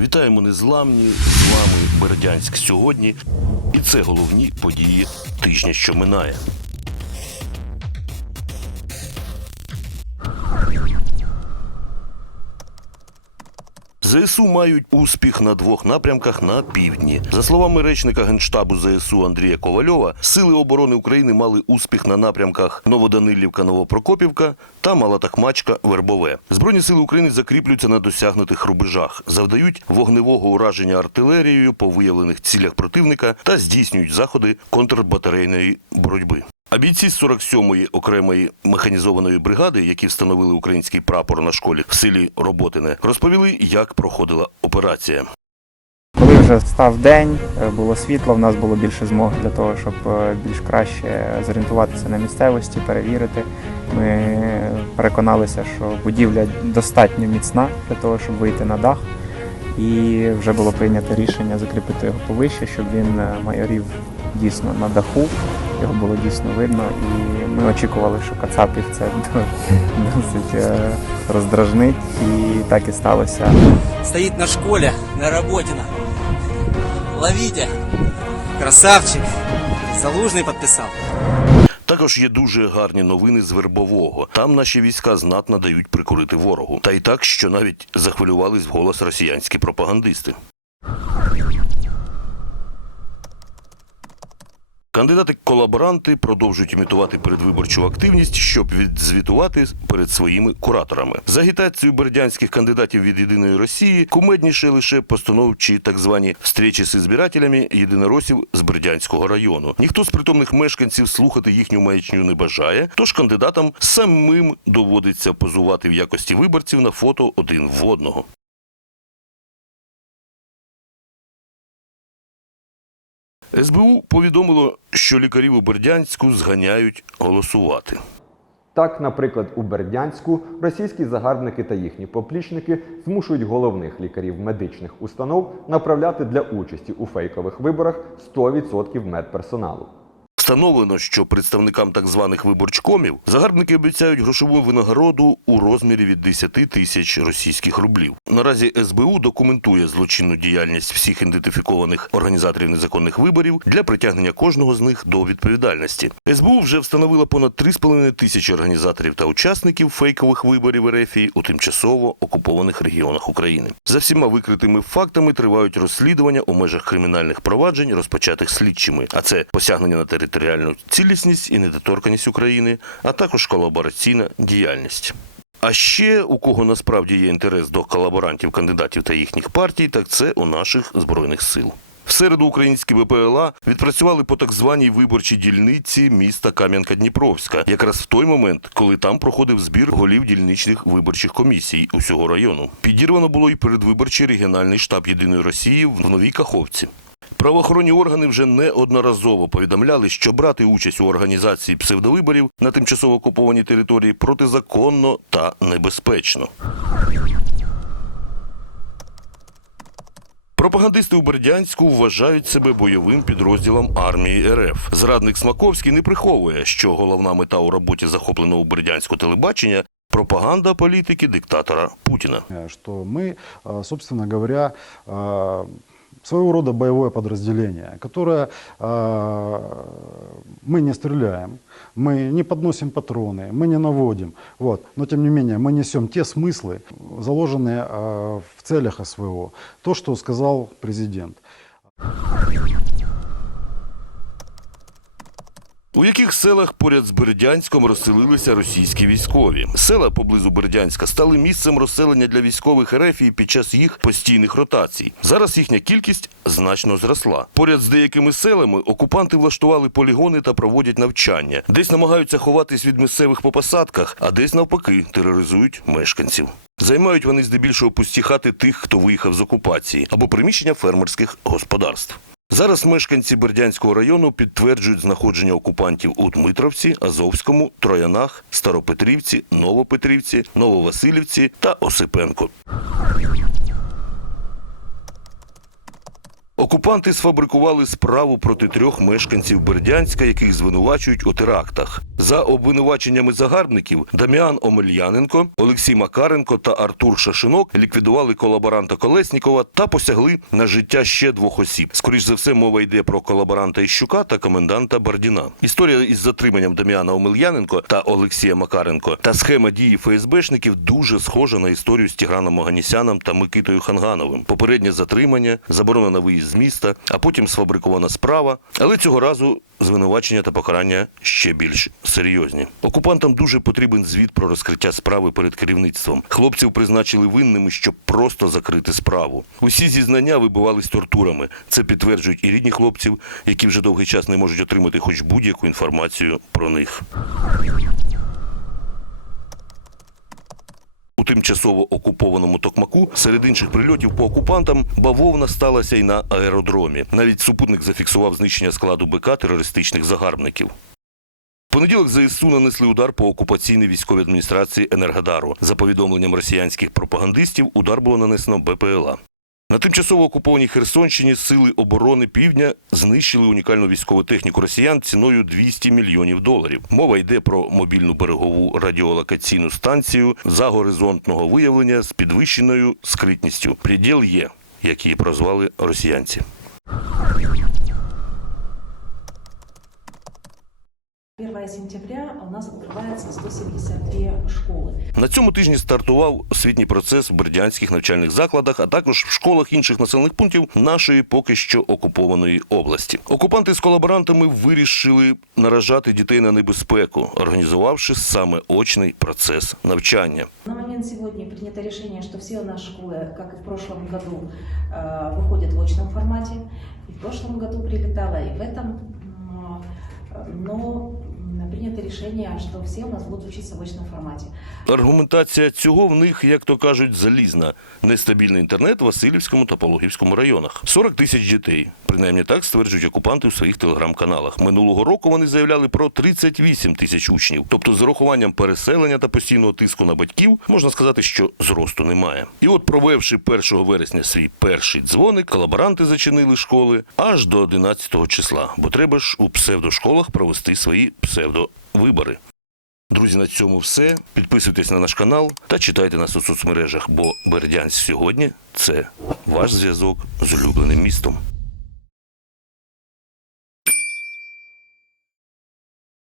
Вітаємо незламні з вами Бердянськ сьогодні. І це головні події тижня, що минає. ЗСУ мають успіх на двох напрямках на півдні. За словами речника генштабу ЗСУ Андрія Ковальова, сили оборони України мали успіх на напрямках Новоданилівка, Новопрокопівка та Малатахмачка, Вербове. Збройні сили України закріплюються на досягнутих рубежах, завдають вогневого ураження артилерією по виявлених цілях противника та здійснюють заходи контрбатарейної боротьби. А бійці з 47-ї окремої механізованої бригади, які встановили український прапор на школі в селі Роботине, розповіли, як проходила операція. Коли вже став день, е, було світло, в нас було більше змоги для того, щоб е, більш краще зорієнтуватися на місцевості, перевірити. Ми переконалися, що будівля достатньо міцна для того, щоб вийти на дах. І вже було прийнято рішення закріпити його повище, щоб він е, майорів дійсно на даху. Його було дійсно видно, і ми очікували, що Кацапів це досить е, роздражнить, і так і сталося. стоит на школе, на работе. Ловите. Красавчик. Залужный подписал. Також є дуже гарні новини з Вербового. Там наші війська знатно дають прикурити ворогу. Та й так, що навіть захвилювались вголос росіянські пропагандисти. Кандидати-колаборанти продовжують імітувати передвиборчу активність, щоб відзвітувати перед своїми кураторами. За агітацією бердянських кандидатів від єдиної Росії кумедніше лише постановчі так звані встречі з ізбирателями єдиноросів з Бердянського району. Ніхто з притомних мешканців слухати їхню маячню не бажає, тож кандидатам самим доводиться позувати в якості виборців на фото один в одного. СБУ повідомило, що лікарів у Бердянську зганяють голосувати. Так, наприклад, у Бердянську російські загарбники та їхні поплічники змушують головних лікарів медичних установ направляти для участі у фейкових виборах 100% медперсоналу. Встановлено, що представникам так званих виборчкомів загарбники обіцяють грошову винагороду у розмірі від 10 тисяч російських рублів. Наразі СБУ документує злочинну діяльність всіх ідентифікованих організаторів незаконних виборів для притягнення кожного з них до відповідальності. СБУ вже встановила понад 3,5 тисячі організаторів та учасників фейкових виборів РФ у тимчасово окупованих регіонах України. За всіма викритими фактами тривають розслідування у межах кримінальних проваджень, розпочатих слідчими, а це посягнення на територіальну цілісність і недоторканість України, а також колабораційна діяльність. А ще у кого насправді є інтерес до колаборантів, кандидатів та їхніх партій, так це у наших збройних сил. В середу українські ВПЛА відпрацювали по так званій виборчій дільниці міста Кам'янка-Дніпровська, якраз в той момент, коли там проходив збір голів дільничних виборчих комісій усього району. Підірвано було і передвиборчий регіональний штаб єдиної Росії в Новій Каховці. Правоохоронні органи вже неодноразово повідомляли, що брати участь у організації псевдовиборів на тимчасово окупованій території протизаконно та небезпечно. Пропагандисти у Бердянську вважають себе бойовим підрозділом армії РФ. Зрадник Смаковський не приховує, що головна мета у роботі захопленого Бердянську телебачення пропаганда політики диктатора Путіна. Э, что мы, э, собственно говоря, э, своего рода боевое подразделение, которое э, мы не стреляем, мы не подносим патроны, мы не наводим, вот. но тем не менее мы несем те смыслы, заложенные э, в целях СВО, то, что сказал президент. У яких селах поряд з Бердянськом розселилися російські військові? Села поблизу Бердянська стали місцем розселення для військових РФ під час їх постійних ротацій. Зараз їхня кількість значно зросла. Поряд з деякими селами окупанти влаштували полігони та проводять навчання. Десь намагаються ховатись від місцевих по посадках, а десь навпаки тероризують мешканців. Займають вони здебільшого пусті хати тих, хто виїхав з окупації, або приміщення фермерських господарств. Зараз мешканці Бердянського району підтверджують знаходження окупантів у Дмитровці, Азовському, Троянах, Старопетрівці, Новопетрівці, Нововасилівці та Осипенко. Окупанти сфабрикували справу проти трьох мешканців Бердянська, яких звинувачують у терактах. За обвинуваченнями загарбників Даміан Омельяненко, Олексій Макаренко та Артур Шашинок ліквідували колаборанта Колеснікова та посягли на життя ще двох осіб. Скоріш за все, мова йде про колаборанта Іщука та коменданта Бардіна. Історія із затриманням Даміана Омельяненко та Олексія Макаренко та схема дії ФСБшників дуже схожа на історію з Тіграном Оганісяном та Микитою Хангановим. Попереднє затримання, заборона на виїзд з міста, а потім сфабрикована справа. Але цього разу звинувачення та покарання ще більш серйозні. Окупантам дуже потрібен звіт про розкриття справи перед керівництвом. Хлопців призначили винними, щоб просто закрити справу. Усі зізнання вибивались тортурами. Це підтверджують і рідні хлопців, які вже довгий час не можуть отримати хоч будь-яку інформацію про них. У тимчасово окупованому Токмаку серед інших прильотів по окупантам бавовна сталася й на аеродромі. Навіть супутник зафіксував знищення складу БК терористичних загарбників. Понеділок ЗСУ нанесли удар по окупаційній військовій адміністрації Енергодару. За повідомленням росіянських пропагандистів, удар було нанесено БПЛА. На тимчасово окупованій Херсонщині сили оборони Півдня знищили унікальну військову техніку росіян ціною 200 мільйонів доларів. Мова йде про мобільну берегову радіолокаційну станцію за горизонтного виявлення з підвищеною скритністю. Приділ є, як її прозвали росіянці. 1 сентября у нас открывается 173 школы. На цьому тижні стартував освітній процес в бердянських навчальних закладах, а також в школах інших населених пунктів нашої поки що окупованої області. Окупанти з колаборантами вирішили наражати дітей на небезпеку, організувавши саме очний процес навчання. На момент сегодня принято решение, что все у нас школы, как и в прошлом году, э, выходят в очном формате. И в прошлом году прилетало, и в этом. М, э, Но м, принято решение, что все у нас будут учиться в очном формате. Аргументація цього в них, як то кажуть, залізна. Нестабільний інтернет в Васильівському та Пологівському районах. 40 тисяч дітей. Принаймні так стверджують окупанти у своїх телеграм-каналах. Минулого року вони заявляли про 38 тисяч учнів. Тобто, з урахуванням переселення та постійного тиску на батьків, можна сказати, що зросту немає. І от, провевши 1 вересня свій перший дзвоник, колаборанти зачинили школи аж до 11 числа, бо треба ж у псевдошколах провести свої псевдовибори. Друзі, на цьому все. Підписуйтесь на наш канал та читайте нас у соцмережах, бо Бердянськ сьогодні це ваш зв'язок з улюбленим містом.